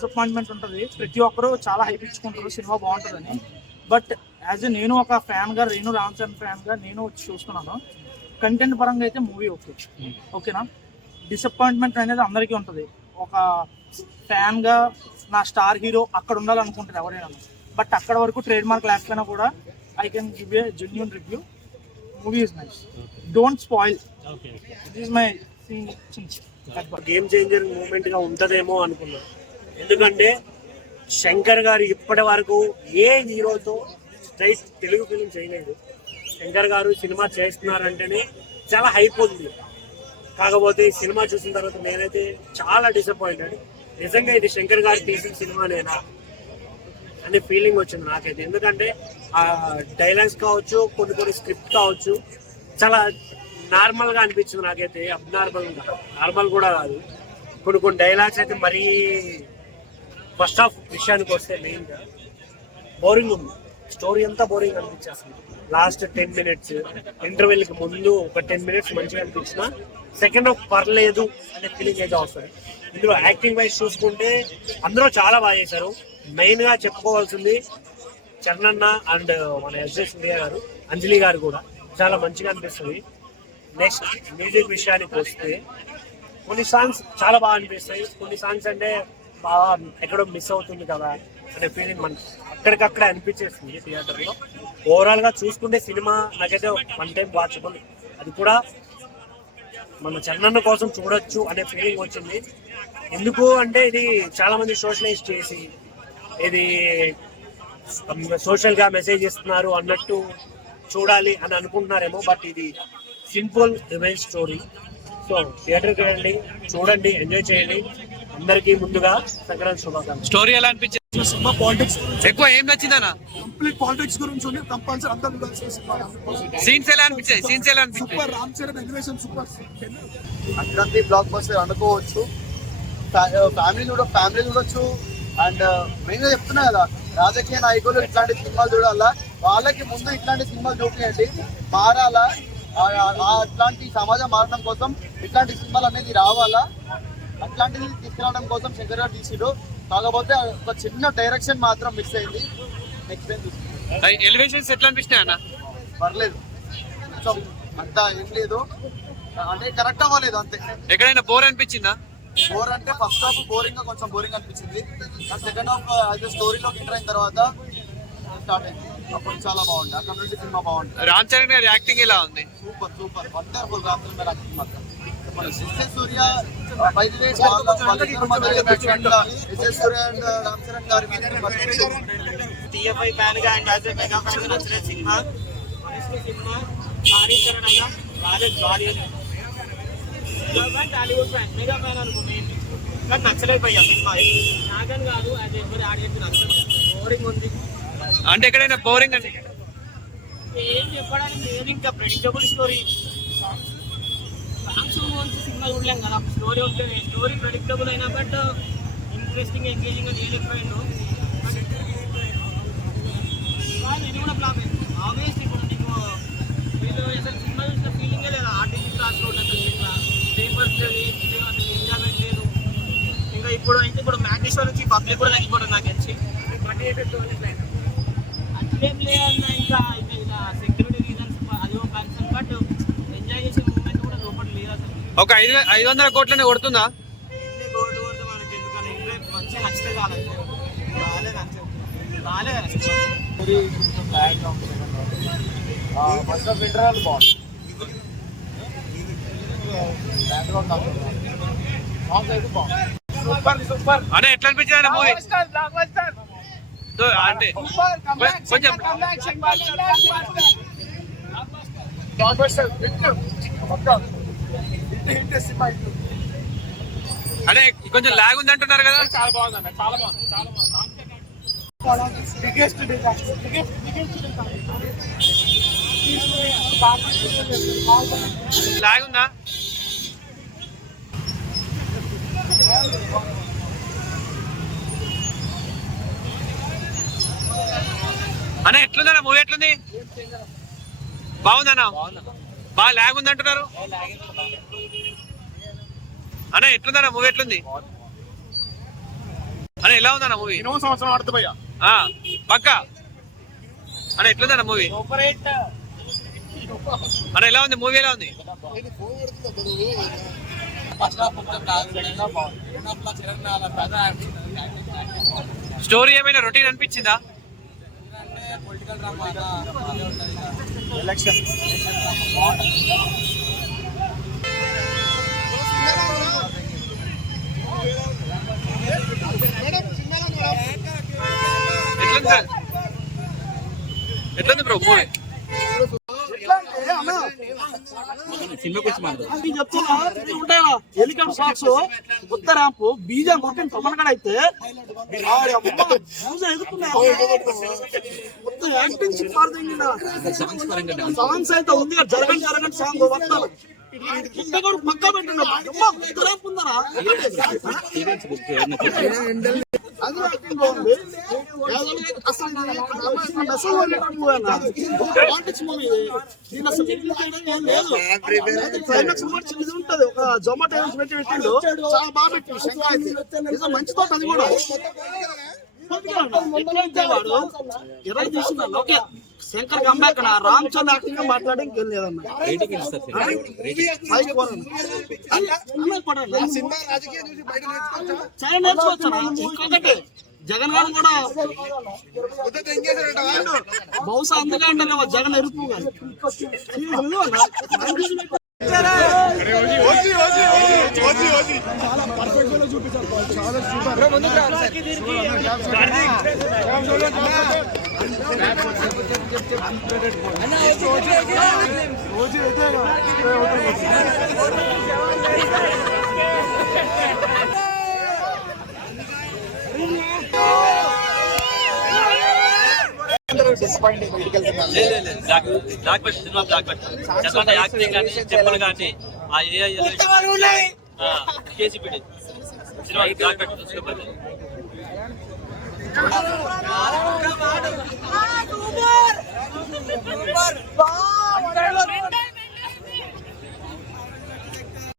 Disappointment ఉంటుంది. ప్రతి ఒక్కరు చాలా హైప్ ఇచ్చుకుంటారు సినిమా బాగుంటుందని. బట్ యాజ్ నేను ఒక ఫ్యాన్గా, రేణు రామ్ చరణ్ ఫ్యాన్గా నేను వచ్చి చూస్తున్నాను. కంటెంట్ పరంగా అయితే మూవీ ఓకేనా. డిసప్పాయింట్మెంట్ అనేది అందరికీ ఉంటుంది. ఒక ఫ్యాన్గా నా స్టార్ హీరో అక్కడ ఉండాలనుకుంటారు ఎవరైనా. బట్ అక్కడ వరకు ట్రేడ్ మార్క్ లేకపోయినా కూడా I can give a genuine review. Movie is nice, don't spoil. This is my game changer moment గా ఉంటదేమో అనుకున్నా. ఎందుకంటే శంకర్ గారు ఇప్పటి వరకు ఏ హీరోతో తెలుగు ఫిలిం చేయలేదు. శంకర్ గారు సినిమా చేస్తున్నారంటేనే చాలా హైప్ ఉంది. కాకపోతే సినిమా చూసిన తర్వాత నేనైతే చాలా డిసప్పాయింటెడ్. నిజంగా ఇది శంకర్ గారు తీసిన సినిమానేనా అనే ఫీలింగ్ వచ్చింది నాకైతే. ఎందుకంటే ఆ డైలాగ్స్ కావచ్చు, కొన్ని స్క్రిప్ట్ కావచ్చు, చాలా నార్మల్ గా అనిపించింది నాకైతే. నార్మల్ కూడా కాదు. కొన్ని డైలాగ్స్ అయితే మరీ ఫస్ట్ హాఫ్ విషయానికి వస్తే మెయిన్ గా బోరింగ్ ఉంది. స్టోరీ అంతా బోరింగ్ అనిపించేస్తుంది. లాస్ట్ 10 minutes ఇంటర్వెల్ కి ముందు ఒక 10 minutes మంచిగా అనిపించిన, సెకండ్ హాఫ్ పర్లేదు అనే ఫీలింగ్ అయితే వస్తుంది. ఇందులో యాక్టింగ్ వైజ్ చూసుకుంటే అందరూ చాలా బాగా చేశారు. మెయిన్ గా చెప్పుకోవాల్సింది చరణ్ అండ్ మన ఎస్ఎస్ ఇండియా గారు, అంజలి గారు కూడా చాలా మంచిగా అనిపిస్తుంది. నెక్స్ట్ మ్యూజిక్ విషయానికి వస్తే కొన్ని సాంగ్స్ చాలా బాగా అనిపిస్తాయి. కొన్ని సాంగ్స్ అంటే బాగా ఎక్కడో మిస్ అవుతుంది కదా అనే ఫీలింగ్ మనకి అక్కడికక్కడ అనిపించేస్తుంది థియేటర్ లో. ఓవరాల్ గా చూసుకుంటే సినిమా నాకైతే 1 time వాచబుల్. అది కూడా మన చరణ్ కోసం చూడొచ్చు అనే ఫీలింగ్ వచ్చింది. ఎందుకు అంటే ఇది చాలా మంది సోషలైజ్ చేసి ఇది సోషల్ గా మెసేజ్ ఇస్తున్నారు అన్నట్టు చూడాలి అని అనుకుంటున్నారేమో. బట్ ఇది సింపుల్ రివెంజ్ స్టోరీ. సో థియేటర్కి వెళ్ళండి, చూడండి, ఎంజాయ్ చేయండి. అందరికీ ముందుగా సంక్రాంతి శుభాకాంక్షలు. స్టోరీ ఎలా అనిపించింది? సినిమా పాలిటిక్స్ ఎక్కువ ఏం నచ్చిందన్న? కంప్లీట్ పాలిటిక్స్ గురించి ఉంది. కంపల్సరీ అందరూ చూడాల్సిన సినిమా. సీన్స్ ఎలా అనిపించాయి? Super. Ram Charan elevation super. Sankranti block buster అనుకోవచ్చు. ఫ్యామిలీ చూడొచ్చు. అండ్ మెయిన్ గా చెప్తున్నా కదా, రాజకీయ నాయకులు ఇట్లాంటి సినిమాలు చూడాలా, వాళ్ళకి ముందు ఇట్లాంటి సినిమాలు చూపించండి, మారాలా. అట్లాంటి సమాజం మారడం కోసం ఇట్లాంటి సినిమాలు అనేది రావాలా. అట్లాంటిది తీసుకురావడం కోసం శంకర్ గారు తీసిడు. కాకపోతే ఒక చిన్న డైరెక్షన్ మాత్రం మిస్ అయింది. నెక్స్ట్ టైం ఎలివేషన్స్ ఎట్లా అనిపిస్తున్నాయి అన్న? పర్లేదు, కొంచెం అంతా ఏం లేదు, అంటే కరెక్ట్ అవ్వలేదు అంతే. ఎక్కడైనా బోర్ అనిపించిందా? బోర్ అంటే ఫస్ట్ హాఫ్ కొంచెం బోరింగ్ అనిపించింది. సెకండ్ హాఫ్ అయితే స్టోరీలోకి ఎంటర్ అయిన తర్వాత స్టార్ట్ అయింది. అప్పుడు చాలా బాగుంది. అక్కడ నుండి సినిమా బాగుంది. రామ్ చరణ్ గారి యాక్టింగ్ ఎలా ఉంది? Super wonderful. రామ్ చరణ్ గారి యాక్టింగ్ మాత్రం సూర్య సూర్య అండ్ రామ్ చరణ్ గారి టీఎఫ్ఐ ఫ్యాన్ గా and as a mega fan గా నచ్చిన సినిమా కార్యాచరణ project body Tollywood fan, mega fan అనుకుని కానీ నచ్చలేకపోయా సినిమా. నాకని కాదు, అది ఎవరి ఆడియన్స్ నచ్చదు. బోరింగ్ ఉంది. అంటే ఎక్కడైనా బోరింగ్ అంటే ఏం చెప్పడానికి లేదు. ఇంకా ప్రెడిక్టబుల్ స్టోరీ. సాంగ్స్ గురించి సినిమా చూడలేం కదా. స్టోరీ ఉంటుంది. స్టోరీ ప్రెడిక్టబుల్ అయినా బట్ ఇంట్రెస్టింగ్, ఎంగేజింగ్ అని ఏదైపోయిందో నేను కూడా బ్లాక్ అయింది. ఆబ్వియస్లీ ఇప్పుడు నీకు వీళ్ళు అసలు సినిమా చూసిన ఫీలింగే లేదు. ఆర్టిస్ట్ క్లాస్ రోడ్ అసలు సినిమా పేపర్స్ ఎంజాయ్మెంట్ లేదు. ఇంకా ఇప్పుడు మ్యాగ్నీషో నుంచి పబ్లిక్ కూడా తగ్గిపోతుంది నాకు తెలిసి. అట్లేం లేదన్నా. ఇంకా ఇలా సెక్యూరిటీ రీజన్స్ అది ఒక కన్సర్న్. బట్ ఎంజాయ్ చేసే మూమెంట్ కూడా లోపల లేదు అసలు. ఒక 500 కోట్లనే కొడుతుందా? ఎన్ని కోట్లు కొడితే మనకి ఎందుకని మంచిగా నచ్చితే కాలేదు. ఫస్ట్ హాఫ్ ఇంటర్వల్ బాగుంది. సాంగ్స్ అయితే బాగుంది. సూపర్. అంటే ఎట్లా అనిపించింది మూవీ? అంటే కొంచెం అంటే కొంచెం లాగ్ ఉంది అంటున్నారు కదా. చాలా బాగుంది. చాలా బాగుంది. లాగ్ ఉందా? అన్న ఎట్లుందన్న మూవీ? ఎట్లుంది? బాగుందన్న? బాగా లాగ్ ఉంది అంటున్నారు అన్న. ఎట్లుందన్న మూవీ? ఎట్లుంది? అనే ఎలా ఉందన్న మూవీ? ఇన్నో సంవత్సరం ఆడుతూ భయ్యా. పక్క అనే ఎట్లుందన్న మూవీ? అనే ఎలా ఉంది మూవీ? ఎలా ఉంది? స్టోరీ ఏమైనా రొటీన్ అనిపించిందా? ఎలక్షన్ ఎట్లుంది బ్రో మూవీ? హెలికాప్టర్ షాట్స్ కొత్త ర్యాంప్ బీజం కొట్టిన తొమ్మనగడ అయితే మొత్తం యాక్టింగ్ సాంగ్స్ అయితే ఉంది జరగండి జరగండి సాంగ్ వస్తాను కూడా పక్కా పెట్టిన కొత్త ర్యాంప్ ఉందరా అది యాక్టింగ్ బాగుంది అసలు క్లైమాక్స్ కూడా చిన్నది ఉంటది ఒక జొమాటో పెట్టి పెట్టిండు చాలా బాగా పెట్టిండు శంకర్ మంచి తోట అది కూడా ఎట్లయితే వాడు 20 తీసుకున్నాడు okay Shankar comeback Ram Chand acting మాట్లాడి ఇంకేం లేదన్న చాలా నేర్చుకోవచ్చు ఇంకొకటి జగన్ గారు కూడా బహుశా అందుకే అంటే జగన్ ఎరుపు చాలా పర్ఫెక్ట్ గా చూపించారు. చాలా సూపర్. యాక్టింగ్ కానీ చెప్పులు కానీ కేసీ పెట్టి సినిమా బ్లాక్ బెస్ట్